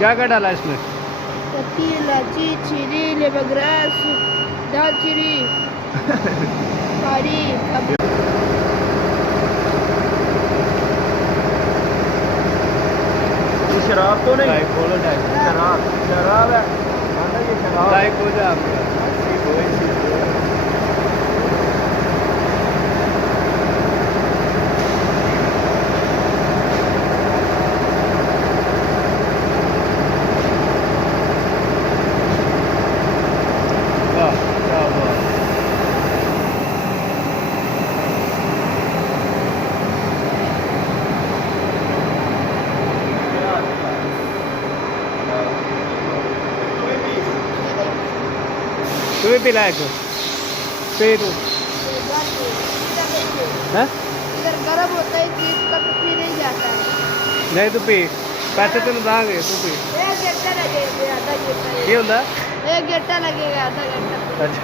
क्या क्या डाला इसमें? पत्ती, इलायची, चीनी, लेमन दालचीनी, खारी। ये शराब तो नहीं? लाइक बोलो लाइक। शराब शराब है माना ये शराब लाइक हो जा आपका। वाह क्या बात। तू भी पिला एक पे तू हैं? इधर गर्म होता है कि कब पी नहीं जाता है। नहीं तू पी पैसे तेन दांगे तू पी। एक घंटा लगेगा, आधा घंटा ये होता एक घंटा लगेगा, आधा घंटा। अच्छा